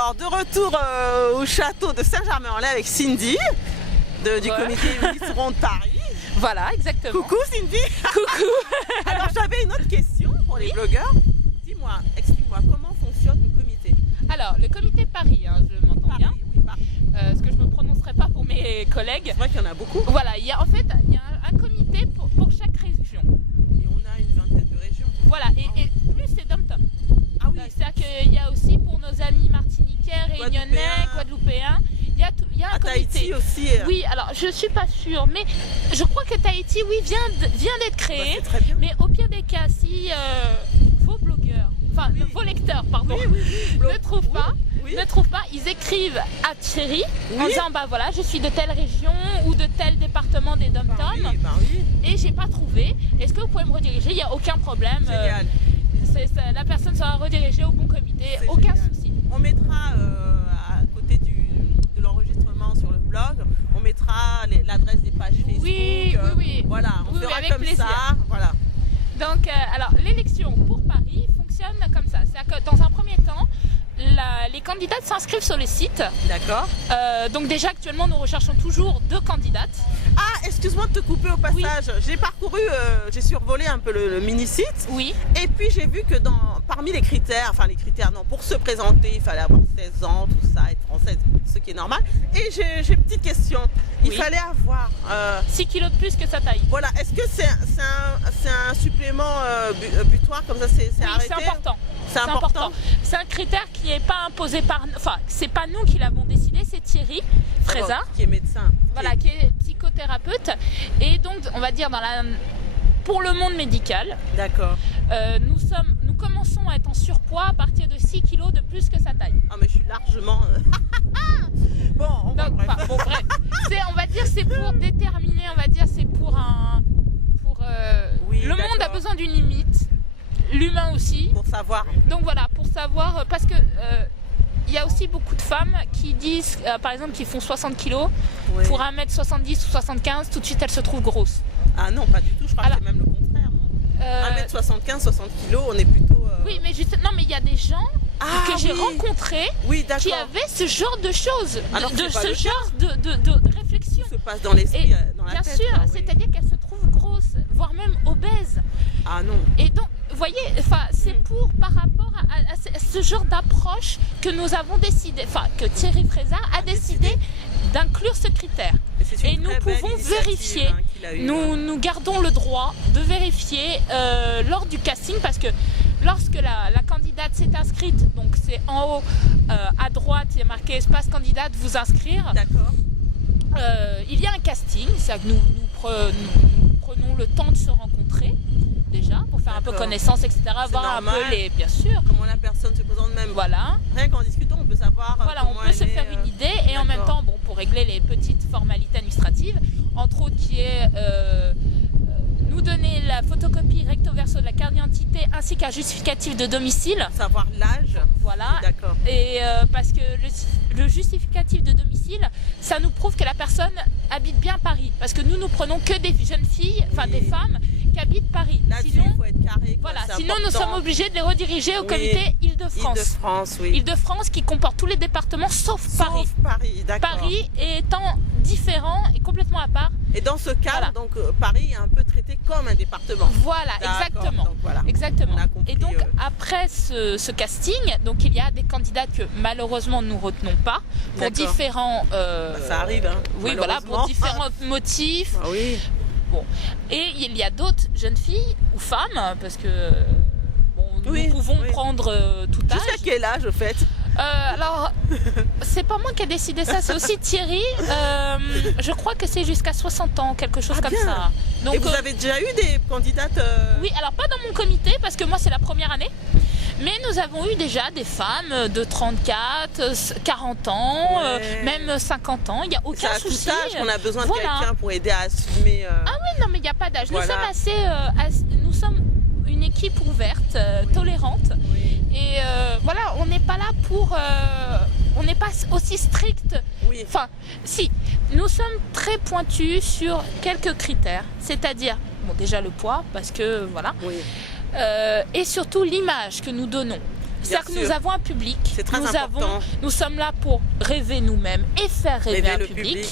Alors, de retour au château de Saint-Germain-en-Laye avec Cindy, du comité Miss Ronde Paris. Voilà, exactement. Coucou Cindy. Coucou. Alors, j'avais une autre question pour les blogueurs. Dis-moi, explique-moi, comment fonctionne le comité? Alors, le comité Paris, hein, je m'entends bien. Oui, Paris. Ce que je ne me prononcerai pas pour mes collègues. C'est vrai qu'il y en a beaucoup. Voilà, il y a un comité pour chaque région. Et on a une vingtaine de régions. Voilà, et plus c'est dom-tom. Ah oui. C'est-à-dire qu'il y a aussi pour nos amis martiniquais, réunionnais, guadeloupéens, il y a un comité. Tahiti aussi. Oui, alors je suis pas sûre, mais je crois que Tahiti, oui, vient d'être créé. C'est très bien. Mais au pire des cas, si vos blogueurs, enfin vos lecteurs, pardon, ne trouvent pas, ils écrivent à Thierry en disant bah voilà, je suis de telle région ou de tel département des dom-tom et j'ai pas trouvé. Est-ce que vous pouvez me rediriger? Il n'y a aucun problème. Génial. La personne sera redirigée au bon comité, aucun souci. On mettra à côté de l'enregistrement sur le blog, on mettra l'adresse des pages Facebook. Oui. Voilà, on fera avec comme plaisir. ça. Voilà. Donc, alors, l'élection pour Paris fonctionne comme ça. C'est-à-dire que dans un premier temps, les candidates s'inscrivent sur le site. D'accord. Donc déjà, actuellement, nous recherchons toujours 2 candidates. Ah, excuse-moi de te couper au passage. J'ai parcouru, j'ai survolé un peu le mini-site. Oui. Et puis j'ai vu que parmi les critères, pour se présenter, il fallait avoir 16 ans, tout ça, être française, ce qui est normal. Et j'ai une petite question. Il fallait avoir 6 kilos de plus que sa taille. Voilà, est-ce que c'est un supplément butoir comme ça, c'est arrêté? C'est important. C'est important. C'est un critère qui n'est pas imposé par... Enfin, c'est pas nous qui l'avons décidé, c'est Thierry Frézat. Qui est médecin. Voilà, qui est psychothérapeute. Et donc, on va dire, pour le monde médical, d'accord. Nous commençons à être en surpoids à partir de 6 kilos de plus que sa taille. Ah, mais je suis largement... Bon, bref. On va dire, c'est pour déterminer, c'est pour un... le monde a besoin d'une limite. L'humain aussi. Pour savoir. Donc voilà, pour savoir, parce que il y a aussi beaucoup de femmes qui disent, par exemple, qui font 60 kilos, pour 1m70 ou 75, tout de suite elles se trouvent grosses. Ah non, pas du tout, je crois que c'est même le contraire. 1m75, 60 kilos, on est plutôt... Oui, mais mais il y a des gens que j'ai rencontrés qui avaient ce genre de choses, ce genre de réflexion. Tout se passe dans l'esprit, dans la tête. Bien sûr, c'est-à-dire qu'elles se trouvent grosses, voire même obèses. Ah non. Et donc, vous voyez, c'est par rapport à ce genre d'approche que nous avons décidé, que Thierry Frézat a décidé d'inclure ce critère. Et nous pouvons vérifier, nous gardons le droit de vérifier lors du casting, parce que lorsque la candidate s'est inscrite, donc c'est en haut à droite, il y a marqué espace candidate, vous inscrire. D'accord. Il y a un casting, c'est-à-dire que nous prenons le temps de se rencontrer déjà pour faire un peu connaissance, etc. Voir un peu bien sûr. Comment la personne se présente même. Voilà. Rien qu'en discutant, on peut savoir. Voilà, on peut se faire une idée et en même temps, pour régler les petites formalités administratives, entre autres qui est nous donner la photocopie recto verso de la carte d'identité ainsi qu'un justificatif de domicile. Savoir l'âge. Voilà. D'accord. Et parce que le justificatif de domicile, ça nous prouve que la personne habite bien Paris. Parce que nous prenons que des jeunes filles, des femmes qui habitent Paris. Sinon, il faut être carré. Voilà, sinon nous sommes obligés de les rediriger au comité Île-de-France. Île-de-France, Île-de-France qui comporte tous les départements sauf Paris. Paris, d'accord. Paris étant différent et complètement à part. Et dans ce cas, donc Paris est un peu traité comme un département. Voilà, exactement. Donc, voilà. Exactement. On a compris, et donc après ce casting, donc il y a des candidats que malheureusement nous retenons pas pour différents. Ça arrive, hein. Oui, voilà, pour différents motifs. Ah oui. Bon, et il y a d'autres jeunes filles ou femmes, parce que nous pouvons prendre tout âge. Jusqu'à quel âge, au fait? Alors, c'est pas moi qui ai décidé ça, c'est aussi Thierry. Je crois que c'est jusqu'à 60 ans, quelque chose comme ça. Donc, et vous avez déjà eu des candidates Oui, alors pas dans mon comité, parce que moi c'est la première année. Mais nous avons eu déjà des femmes de 34, 40 ans, même 50 ans, il n'y a aucun souci. C'est à tout âge qu'on a besoin de quelqu'un pour aider à assumer... Ah oui, non mais il n'y a pas d'âge. Voilà. Nous sommes une équipe ouverte, tolérante. Et voilà, on n'est pas là pour... on n'est pas aussi strict. Enfin, si, nous sommes très pointus sur quelques critères. C'est-à-dire, déjà le poids, parce que voilà. Et surtout l'image que nous donnons. C'est-à-dire que nous avons un public, c'est très important. Nous sommes là pour rêver nous-mêmes et faire rêver un public.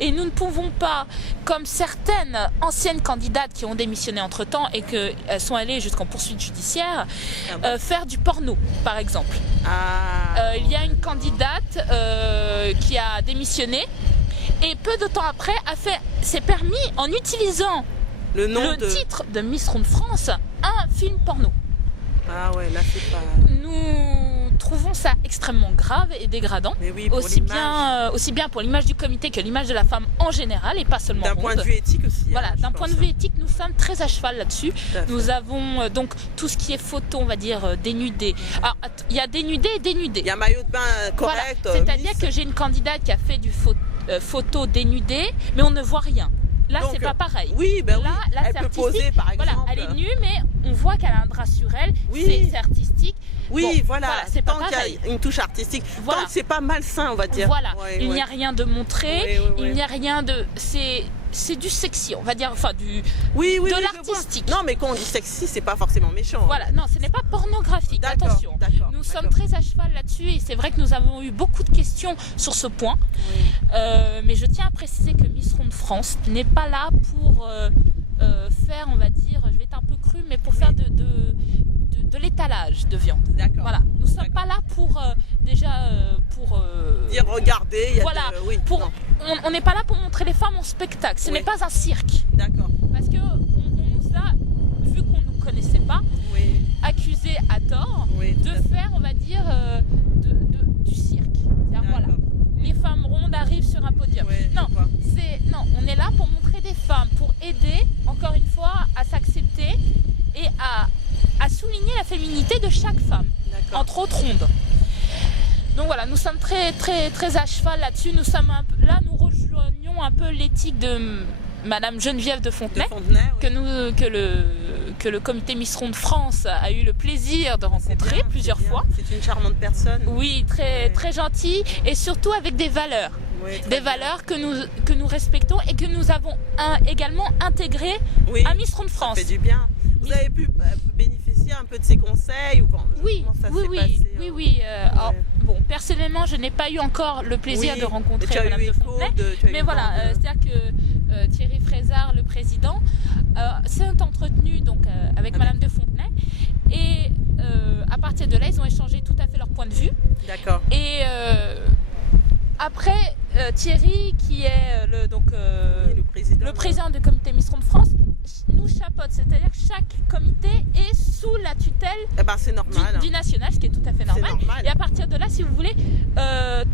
Et nous ne pouvons pas, comme certaines anciennes candidates qui ont démissionné entre-temps et qu'elles sont allées jusqu'en poursuite judiciaire, faire du porno, par exemple. Il y a une candidate qui a démissionné et peu de temps après s'est permis, en utilisant le titre de Miss Ronde France, un film porno. Ah ouais, là c'est pas... Nous trouvons ça extrêmement grave et dégradant, oui, aussi bien pour l'image du comité que l'image de la femme en général et pas seulement d'un point de vue éthique aussi. Voilà, d'un point de vue éthique, nous sommes très à cheval là-dessus. Nous avons donc tout ce qui est photo, on va dire, dénudé. Alors, il y a dénudé et dénudé. Il y a maillot de bain correct. Voilà. C'est-à-dire que j'ai une candidate qui a fait du photo dénudée, mais on ne voit rien. Là, c'est pas pareil. Oui, ben là, elle peut poser, par exemple. Voilà, elle est nue, mais on voit qu'elle a un drap sur elle. C'est artistique. Oui, voilà. C'est pas tant pareil. qu'il y a une touche artistique. Voilà. Tant que c'est pas malsain, on va dire. Voilà. Il n'y a rien de montré. Il n'y a rien de... C'est du sexy, on va dire, enfin de l'artistique. Non, mais quand on dit sexy, c'est pas forcément méchant. Voilà, non, ce n'est pas pornographique, attention. Nous sommes très à cheval là-dessus et c'est vrai que nous avons eu beaucoup de questions sur ce point. Mais je tiens à préciser que Miss Ronde France n'est pas là pour faire, on va dire, je vais être un peu crue, mais pour faire de l'étalage de viande. Voilà, nous ne sommes pas là pour dire regardez. On n'est pas là pour montrer les femmes en spectacle. Ce n'est pas un cirque. D'accord. Parce que on nous a, vu qu'on ne nous connaissait pas, accusés à tort de faire, on va dire, du cirque. Voilà, les femmes rondes arrivent sur un podium. Non, on est là pour montrer des femmes, pour aider, encore une fois, à s'accepter et à souligner la féminité de chaque femme, entre autres rondes. Donc voilà, nous sommes très, très, très à cheval là-dessus. Nous rejoignons un peu l'éthique de Madame Geneviève de Fontenay, que le comité Miss Ronde France a eu le plaisir de rencontrer plusieurs fois. C'est une charmante personne. Oui, très, très gentille et surtout avec des valeurs. Des valeurs que nous respectons et que nous avons également intégrées à Miss Ronde France. Ça fait du bien. Vous avez pu bénéficier un peu de ses conseils ou Oui. Alors, bon, personnellement, je n'ai pas eu encore le plaisir de rencontrer Madame de Fontenay. Mais voilà, c'est-à-dire que Thierry Frézard, le président, s'est entretenu donc avec Madame de Fontenay et à partir de là, ils ont échangé tout à fait leur point de vue. D'accord. Et après, Thierry, qui est le président du comité Miss Ronde France, nous chapeaute, c'est-à-dire que chaque comité est sous la tutelle du national, ce qui est tout à fait normal. Et à partir de là, si vous voulez,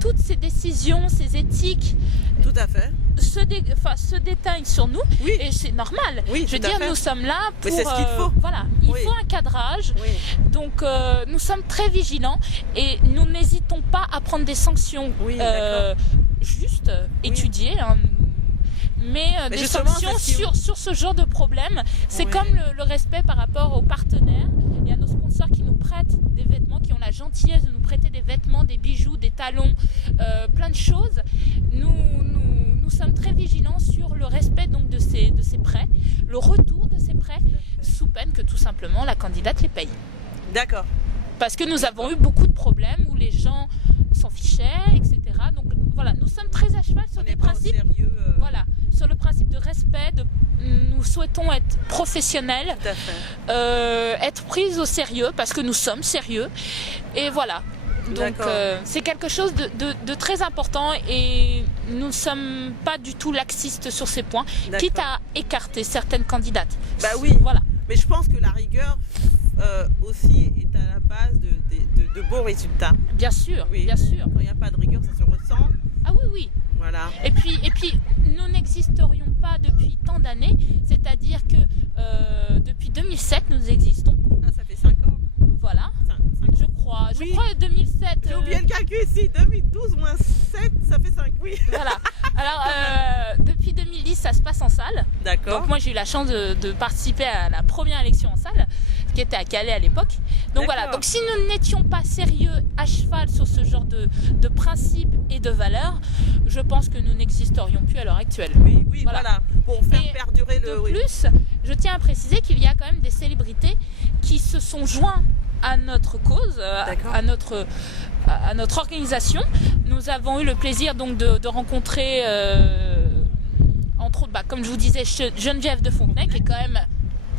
toutes ces décisions, ces éthiques, tout à fait, se déteignent sur nous, et c'est normal. Je veux dire, nous sommes là pour... Mais c'est ce qu'il faut. Voilà, il faut un cadrage. Donc, nous sommes très vigilants et nous n'hésitons pas à prendre des sanctions justes, étudiées. Mais des sanctions sur ce genre de problème. C'est comme le respect par rapport aux partenaires et à nos sponsors qui nous prêtent des vêtements, qui ont la gentillesse de nous prêter des vêtements, des bijoux, des talons, plein de choses. Nous sommes très vigilants sur le respect donc de ces prêts, le retour de ces prêts, sous peine que tout simplement la candidate les paye. D'accord. Parce que nous avons eu beaucoup de problèmes où les gens s'en fichaient, etc. Donc voilà, nous sommes très à cheval sur des principes. Voilà, sur le principe de respect, nous souhaitons être professionnels, être pris au sérieux parce que nous sommes sérieux. Et voilà. Donc c'est quelque chose de très important et nous ne sommes pas du tout laxistes sur ces points, quitte à écarter certaines candidates. Bah oui, voilà. Mais je pense que la rigueur aussi est à la base de beaux résultats. Bien sûr, bien sûr. Quand il n'y a pas de rigueur, ça se ressent. Ah oui. Voilà. Et puis nous n'existerions pas depuis tant d'années, c'est-à-dire que depuis 2007 nous existons. Ah, ça fait 5 ans. Voilà. 5 je crois. Je crois 2007. J'ai oublié le calcul ici. 2012 moins 7, ça fait 5, oui. Voilà. Alors, depuis 2010, ça se passe en salle. D'accord. Donc moi, j'ai eu la chance de participer à la première élection en salle, qui était à Calais à l'époque. Donc voilà. Donc si nous n'étions pas sérieux à cheval sur ce genre de principes et de valeurs, je pense que nous n'existerions plus à l'heure actuelle. Oui, voilà. Pour faire perdurer le... De plus, je tiens à préciser qu'il y a quand même des célébrités qui se sont joints à notre cause, à notre organisation. Nous avons eu le plaisir donc de rencontrer, entre autres, comme je vous disais, Geneviève de Fontenay, qui est quand même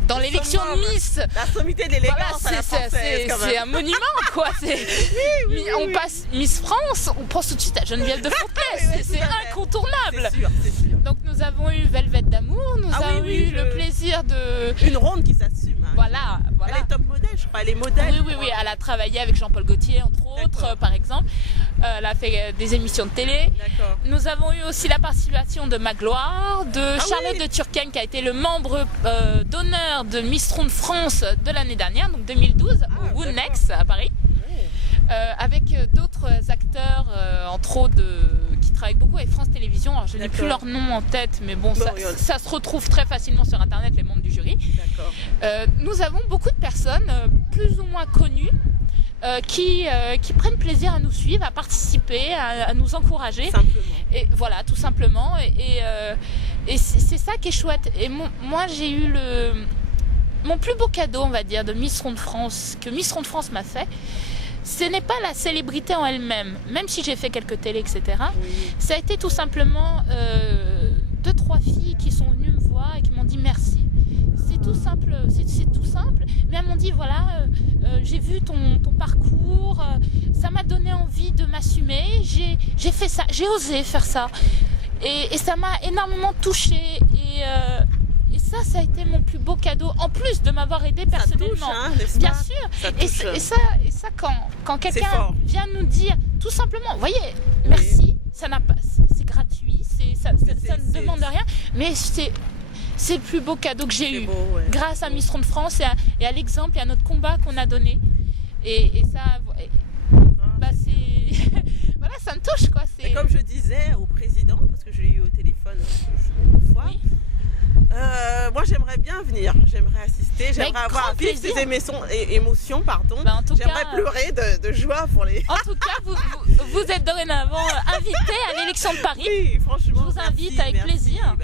dans l'élection de Miss. La sommité de l'élégance, voilà, c'est un monument, quoi. Oui. On passe Miss France, on pense tout de suite à Geneviève de Fontenay. C'est incontournable. C'est sûr. Donc nous avons eu Velvet d'amour, nous avons eu le plaisir de... Une ronde qui s'assume. Hein. Voilà. Elle est top modèle, je crois, elle est modèle. Oui, elle a travaillé avec Jean-Paul Gaultier, entre autres, par exemple. Elle a fait des émissions de télé. D'accord. Nous avons eu aussi la participation de Magloire, de Charlotte de Turckheim, qui a été le membre d'honneur de Miss Ronde France de l'année dernière, donc 2012, au Woonex à Paris. Avec d'autres acteurs, entre autres, qui travaillent beaucoup avec France Télévisions. Alors, je n'ai plus leur nom en tête, mais bon, ça se retrouve très facilement sur Internet, les membres du jury. Nous avons beaucoup de personnes, plus ou moins connues, qui prennent plaisir à nous suivre, à participer, à nous encourager. Simplement. Et voilà, tout simplement. Et c'est ça qui est chouette. Et moi, j'ai eu mon plus beau cadeau, on va dire, de Miss Ronde France, que Miss Ronde France m'a fait. Ce n'est pas la célébrité en elle-même, même si j'ai fait quelques télés, etc. Ça a été tout simplement 2-3 filles qui sont venues me voir et qui m'ont dit merci. C'est tout simple, mais elles m'ont dit voilà, j'ai vu ton parcours, ça m'a donné envie de m'assumer, j'ai fait ça, j'ai osé faire ça, et ça m'a énormément touchée, et ça a été mon plus beau cadeau, en plus de m'avoir aidé personnellement. Ça touche, hein, bien sûr. Et ça quand quelqu'un vient nous dire tout simplement, vous voyez, merci, ça n'a pas, c'est gratuit, ça ne demande rien, mais c'est le plus beau cadeau que j'ai eu, grâce à Miss Ronde France et à l'exemple et à notre combat qu'on a donné. Et ça, c'est voilà, ça me touche, quoi. Et comme je disais au président, parce que je l'ai eu au téléphone une fois. Moi j'aimerais bien venir, j'aimerais assister, j'aimerais vivre ces émotions, j'aimerais pleurer de joie pour les... En tout cas, vous êtes dorénavant invité à l'élection de Paris. Oui, franchement, je vous invite avec plaisir.